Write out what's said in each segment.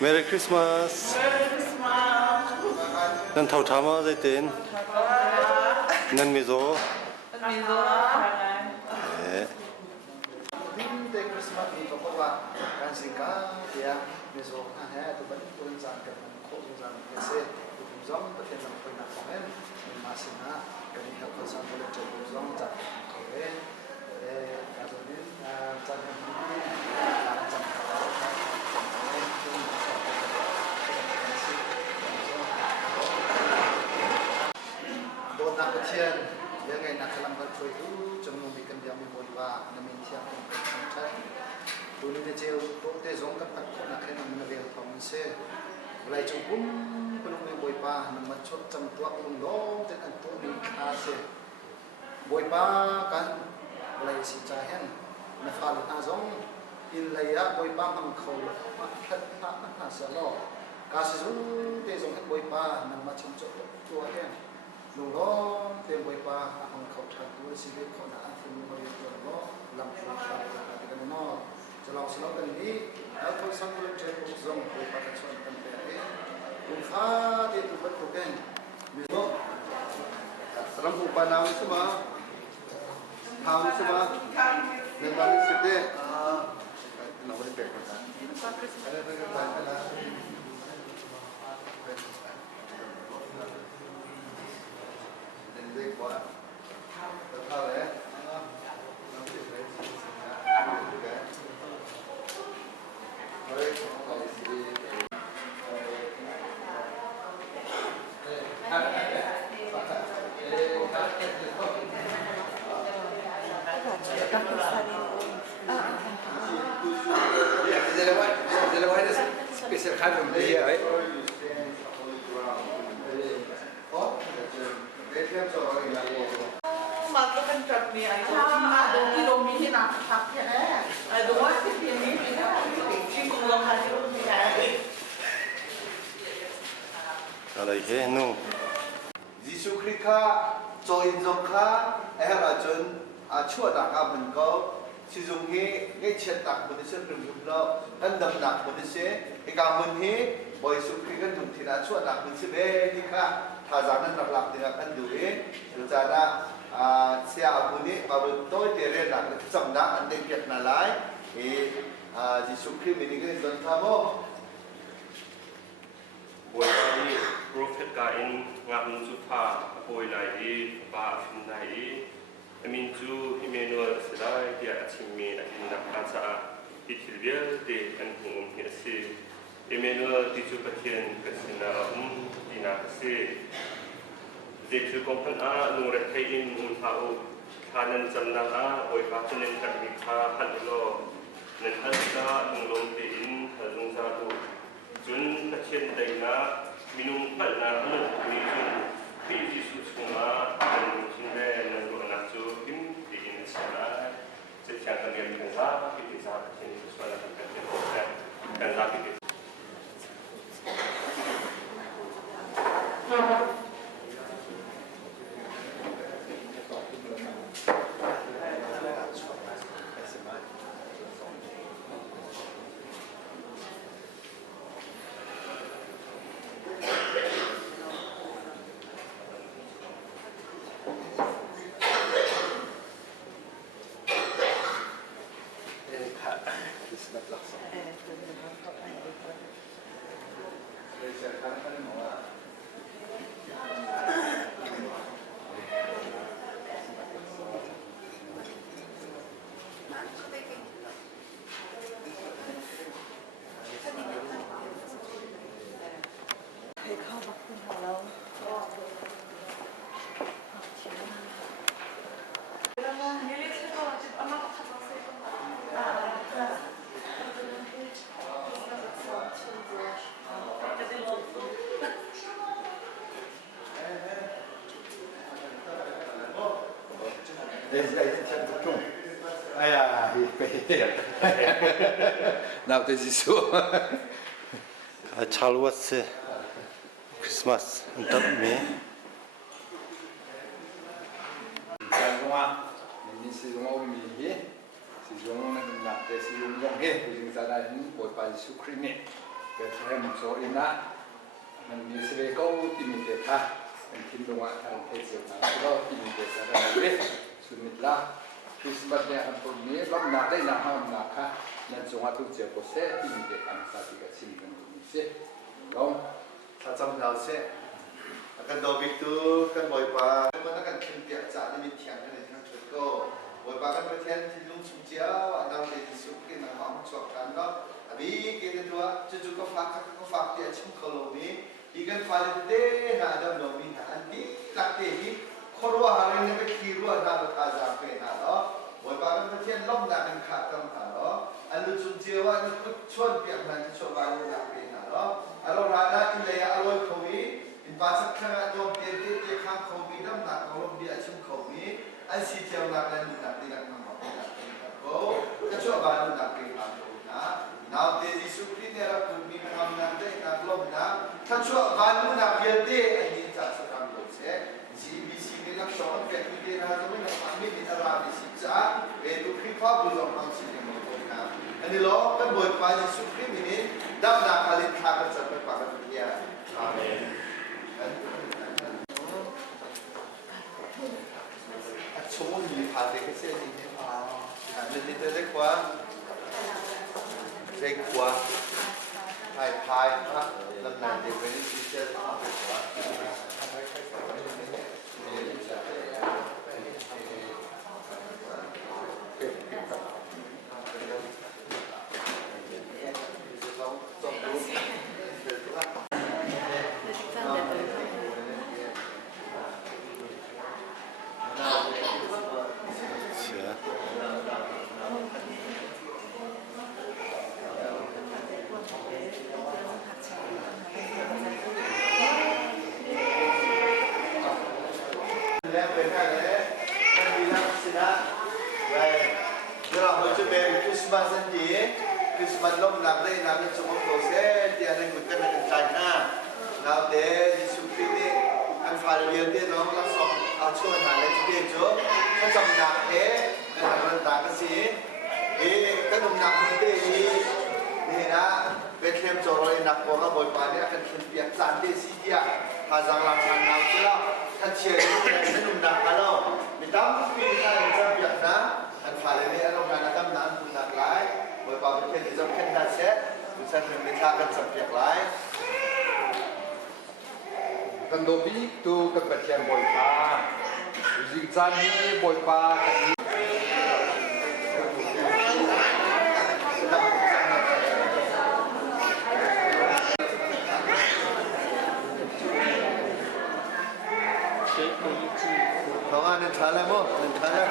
Merry Christmas. Merry Christmas. Nan thau thama zai ten. Nan mi zo. Din de Christmas ni ko pa kan singka ya meso ha ha to ban pun san ka ko san ka se to zong pa ten na ko na komen masina kan ha ko san ko to zong ta ko e ka to ni ta ni la ta do na ko chenยังไงนักลังกันช่วยดูจำนวนมีกันเดียวมีบริวารนำมีเทียบกันเป็นใช่ตัวนี้เจ้าตัวเตะสงกับตักคนนักแข่งมันเรียกความเสียเวลาจุ่มเป็นลุงมีบริวารนำมาชดจำตัวลุงล้มจะอันตัวนี้อาเสียบริวารกันเวลาสิจ่าเห็นนักฟังอาจงอินเลยอะบริวารมันเขามาแค่ท่าท่าเสียล้อการสิจุ่มเตะสงให้บริวารนำมาชมจดตัวเห็นลุงล้อเต็มใบปลาของเขาทำตัวชีวิตเขาหนาถึงมาอยู่ตัวล้อลำพูนชาวกันกันนอจะลองสลับกันนี้แล้วคนสังเกตเจอพวกซงใบปลาชนกันแบบนี้ลุงฟ้าที่ถูกบัดถูกกันมีโลรำพูปานาวิสมาทาวิสมาเรื่องนี้สุดเด็ดเราไม่ได้เปลี่ยนกันอะไรกันนะดีกว่าเท่าไหร่น้ำจิ้มเลยเฮ้ยเอาสิspesial kandung dia, right? Mà cái căn trật này ấy đồ khi đồ mình thế nào thật thế đấy đồ cái tiền mình thì nó chỉ cùng lòng hai đứa như này Alai he nu. Giêsu Christ kha cho in dòng kha ai là chun chua đặc à mình có sử dụng cái chết đặc một cái sự trường hợp đó anh đầm đặc một cái sẽ cái cảm ơn he bởi Giêsu Christ anh dùng thì đã chua đặc mình sẽ về đi kha thà rằng anh đặc lạc thì là anh đủ ấy rồi ra đã xe áo này và tôi thì lên là cái chậm đã anh đem việc là lái thì Giêsu Christ mình cái dân tham ô buổi này prophet kain ngam chu pha buổi này ba phim này amin chu Emmanuel sedai dia achimi atin nak kansa itilbia de an hum hi se Emmanuel ti chu pathian kasina dina se de chu komphan a nu re thai in un thau thanan chamna a oi pa chunen kan mi kha han lo nen an sa lung lom te in hazung sa tu chun pathian dai na minung pal na an mi chun pi ji su chunga an chin ve na ro na chu him ti in sa se chang kan gem kan sa pi ti sa pathian su sa na kan sa pi nào tới Giêsu Chalwat se Christmas untuk me. mình sử dụng ông mình gì sử dụng nạp để sử dụng dòng hết của chúng ta là những buổi bài Giêsu Christ này cái โซอินะมันมีเสกเอาที่มีเด็กค่ะเป็นทิ้งลงมาทางเทศนาเราที่มีเด็กอะไรสุนิตละคริสต์มาสเนี่ยอันพวกนี้ล้มหนักได้หนักห้ามหนักค่ะนั่นสงฆ์ทุกเจ้าก็เสที่มีเด็กอันสัตย์กับสิ่งกันตรงนี้เสลอง ถ้าจำเราเสียกันโดบิตูกันบ่อยปาเมื่อนักการขึ้นเตียจ่าได้มีเถียงกันในทางชุดก็บ่อยปากันประเทศที่ลุงชุมเจ้าเราเด็กสุขีนังห้องชอบกันเนาะบีเกิดตัวจู่ๆก็ฝากเตียชิมขลุ่มนี้อีกันฟาลิเดน่าดำโนมินาอันนี้หลักเตียที่คนว่าหาเรื่องนี้ไปคิดว่าน่าจะอาจารย์เป็นเนาะบ่อยปากันประเทศล้มหนักกันขาดกันเนาะอันลุงชุมเจ้าว่านี่ก็ชวนเปียกมันที่ชอบบ้านเราเป็นเนาะอารมณ์ร้านอิเลยอร่อยขวีอินภาษาข้างตัวเตียนที่ข้างขวีน้ำหนักอารมณ์ดีอาชิมขวีอันสีเทียมหนักนั้นหนักที่หนักมันบอกหนักที่หนักก็ชอบบ้านเราหนักเป็นอันตัวนะน้ำเตจิสุขีเนี่ยเราคุณมีความหนักได้หนักลมนะถ้าชอบบ้านเราหนักเยอะดีอันนี้จะสร้างตัวเสียGBC นี่ลักษณะเป็นวิธีการทำให้เราไม่มีอะไรในสิจ้าเป็นตัวคลิปภาพบุญของมันสิ่งที่มันเป็นนะอันนี้ล้อเป็นบทบาทที่สุดที่มีนี้ดับหนักอะไรทางกันจะเป็นปากกันที่ยาอาเมนช่วงนี้ผ่านเด็กเสียจริงไหมอันนี้เด็กกว่าพายนะลำนานเด็กเป็นที่เชื่อเด็กกว่าแล้วเป็นอะไรมันมีลักษณะไว้เราจะเป็นคริสต์มาสนี้คริสต์มาสล้มหลักเลยนะเป็นสมมติโตเสที่อะไรกุศลกันใจนะเราเดยิสุคริสต์นี่อันฟาเรียนที่เราลักษณะเอาช่วยหาเลยที่เดียวเขาจำหนักกันมันต่างกันสิก็หนุ่มหนักคนที่นี่นะเป็นเข้มโจรอยหนักกว่าบ่อยปานเนี่ยกันเข้มเปียกจานที่สีเดียหาจังหลังทางน้ำเสียถ้าเชียร์นี่เป็นหนุ่มหนักกันแล้วมีตั้มปีนกันจะเปียกนะอันฝ่ายนี้เราการทำน้ำคุณหนักหลายบ่อยปานเป็นเข้มที่จะเข้มดัดเสียคุณฉันเป็นท่ากันจะเปียกหลาย กันโดบิตูกันประเทศบ่อยปาจิงจานีบ่อยปากันนี้น้องอันนั้นทานแล้วมั้งทานแล้ว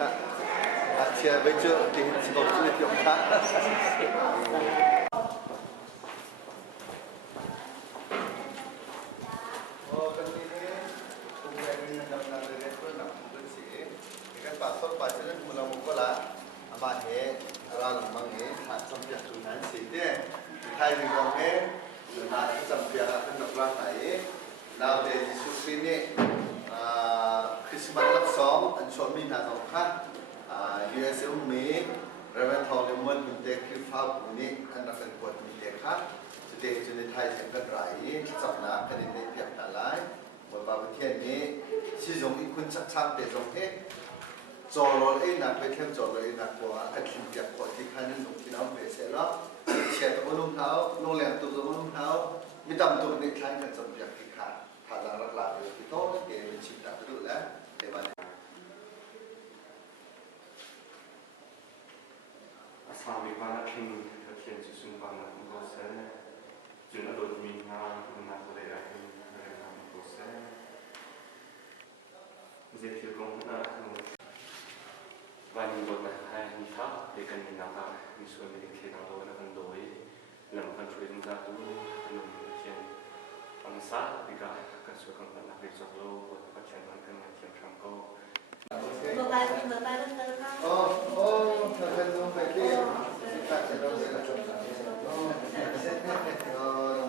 นะเชียร์ไปเจอที่สกอตเลยที่องค์พระโอ้กันนี้คุณแม่นี่ดำน้ำเรือเพื่อนหนักเพื่อนสีกันปากต้นปากเรื่องคุณเรามุกละอามาเหเราหลังมังเหหาสมเด็จสุนันสีเนี่ยไทยมีกองเหหรือนาที่จำเปียกเป็นนักร้องไหนเราเดจิสุคริสต์นี่คริสต์มาสลักสองอันชวนมีนาสองค่ะUSA มีเรื่องทองเงินมันเด็กคือฟ้าบุญนี้อันนั้นเป็นบทมีเด็กค่ะจะเด็กจะในไทยเสียงกันไรจับน้ำกันในเพียงแต่ละบทบาทประเทศนี้ที่ตรงนี้คุณชักช้ำแต่ตรงนี้จอรอเลยนักไปเที่ยวจอเลยนักกว่าอันคิดอยากกว่าที่ข้านั้นตรงที่น้องไปเสียแล้วเชียร์ตัวนุ่มเท้าโรงแรมตัวนุ่มเท้ามีตำตัวในคล้ายกันจนอยากที่ขาดผ่านรักลาอยู่ที่โต๊ะเกมเป็นชิมดาบดูแล้วเดี๋ยวมาสามีบ้านคิงเขียนจุดสุนทรนะโกเซจุนอดดมีงานคุณนักเรียนเรียนโกเซเจ็บที่กงนะวันนี้บทนะให้มีท่าเด็กกันมีนักการมีส่วนในเขตของเรานะกันโดยหลังการช่วยดูจากตัวหนุ่มเขียนอันซ่าดีกว่าการช่วยกันนักเรียนจากโลกบทประชันมันกันมาเขียนคำก็เมื่อไปเมื่อไปต้องเดินข้าง โอ้ถ้าเป็นลงไปที่ตัดจะต้องเสียจบ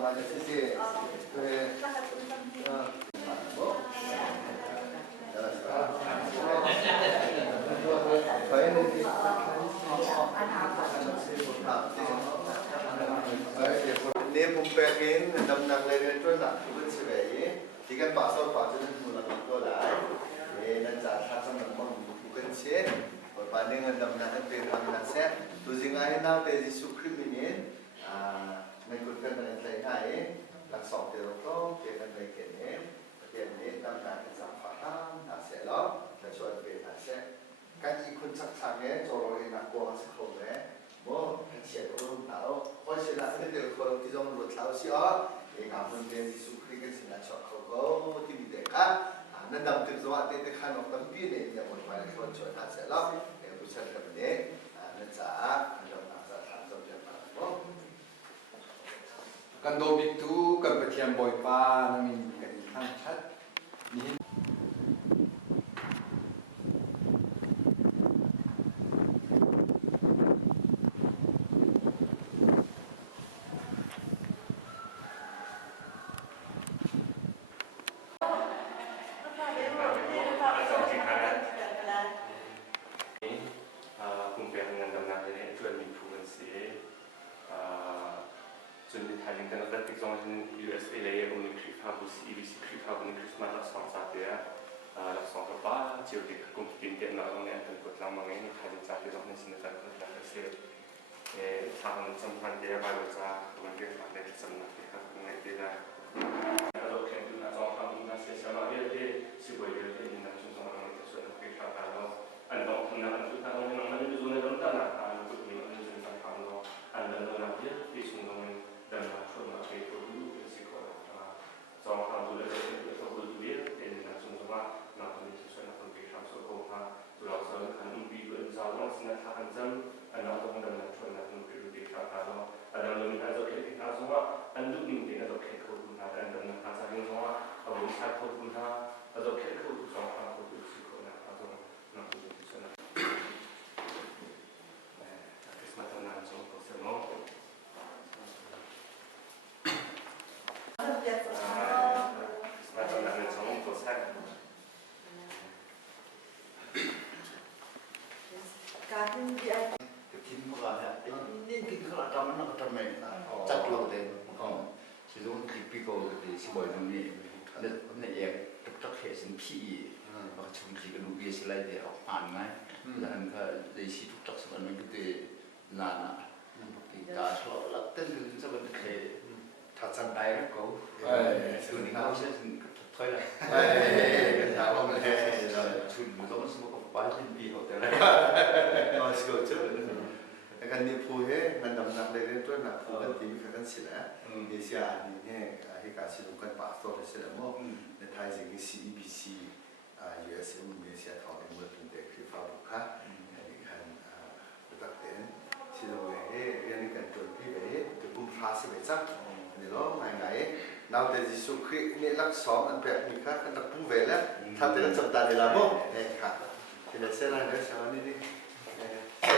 มาจะที่เพื่อไปในที่ไปเดี๋ยว นี้ผมแปลงเองดำนักเลยตัวหนักคุณเสวยที่กันป่าสอบป่าจะนั่งมูลนิธิตัวหลายนั่นจะทัดสมัครมั่งคุณเชื่อป่านี้เงินดำนักเป็นทางนั้นเสร็จตัวจริงไอ้น้าเป็นจิสุขริมินีไม่คุ้นกันในใจไหนหลักสองเดียวก็เกี่ยวกันในเกณฑ์นี้ดำนักเป็นสามฝ่ายน่าเสียแล้วจะช่วยเป็นน่าเสียการอีกคนสักทางเนี่ยจะรอให้นักกว่าสักคนเนี่ยบ่เสียตัวเราเพราะฉะนั้นเดี๋ยวคนที่จะมาหลุดเราสิอ๋อเองอามันเป็นจิสุขริกันสินะชอบเขาก็ที่มีเด็กอ่ะนั่นดำถึงตัวเด็กๆขนมตั้งปีเนี่ยจะหมดไปแล้วคนช่วยน่าเสียแล้วผู้ชายกับเด็กนั่นจะดำนักจะทำจำเป็นมากบ่ กันโดบิตูกันไปเทียมบอยปานามินกันข้างชัดนี่ คุณเป็นเงินดำน้ำเนี่ยช่วยมีผู้เงินเสียจนในไทยยังกันแต่ติดจองใน USA เลยอุณิคลิปฮาบุส EBC คลิปฮาบุนิคลิปมาลักษณะสัตย์เนี่ยลักษณะกับป้าเจียวเด็กกุมกินเด็กน้อยตรงนี้เป็นกฎลามังเองไทยจะที่เราในสิ่งที่เราจะเสียทางสำคัญเดียวกันจะมันเรื่องอะไรที่สำคัญที่ครับในที่นั้นเราแข่งดูนะจองทำดูนะเสียสละเยอะที่สิบวันเยอะที่นี่นะช่วงสมัยนั้นส่วนที่ข้าวตาเราอันต้องทำอันสุดท้ายเราเนี่ยมันจะดูในเรื่องต่างๆอันก็มีอันจะเป็นทางเราอันนั้นเราเนี่ยที่ส่งเราdan langsung pakai dulu risiko soal alhamdulillah itu sebut dia dan langsung semua langsung sesuai dengan pikiran sokoha langsung kan ubi bersama senang hanzam anak orang dan langsung langsung pikiran kalau ada lebih ada kita semua anda mungkin ada kita pun ada dan langsung semua kalau satu pun ada kita pun soal aku risiko langsung langsung sesuai kesempatan langsung semua kesempatan dan semua selesai. การที่ไอ้ กินเมื่อก่อนเนี่ยนี่กินข้าวจำมันก็ทำไมจัดเราเต็มสิลุงคิดปีโก้ที่สิบ่อยตรงนี้เนี่ยเองทุกทักเหตุสิ่งที่ว่าชุมชีกันดูเบียสิไลเดียวอ่านไหมแล้วนั่นก็ได้สิทุกทักสิ่งนั้นก็ได้นานอ่ะที่ตาชอบแล้วเต้นถึงจะเป็นเคถ้าจำได้แล้วก็ส่วนนี้เขาใช้ถึงถอยเลยถามว่ามันชุนมันต้องสมมติว่าไปเป็นปีเขาแต่ละ Masuk je. Akan ni puhe ngandam nak lele tu nak puhe tim kan sila. Asia ni ni hikasi lukan pastor sila mo. Netai jadi CEBC US Indonesia tahun ini berpindah ke Fabuka. Ini kan betul kan. Sila yang ni kan tu pilih tu pun frasa macam ni loh mai. Now the Jesucrist ni lak som an pek ni kan tak puhe lah. Tapi kan cerita ni lah mo. Kan. Tidak salah dah sama ni.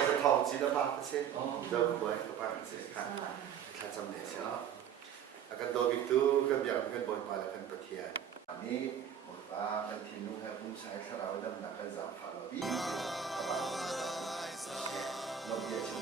จะทองจีนบ้างก็เช่นเดิมไว้ก็บ้างก็เช่นครับถ้าจำเนียใช่ไหมอาการโดบิตูก็อย่างกันบนไปแล้วกันประเทียนอันนี้หมดว่ากันทีนู้นให้ผู้ใช้สระวดำหนักกันสามฝ่ายเราบีเราเบียร์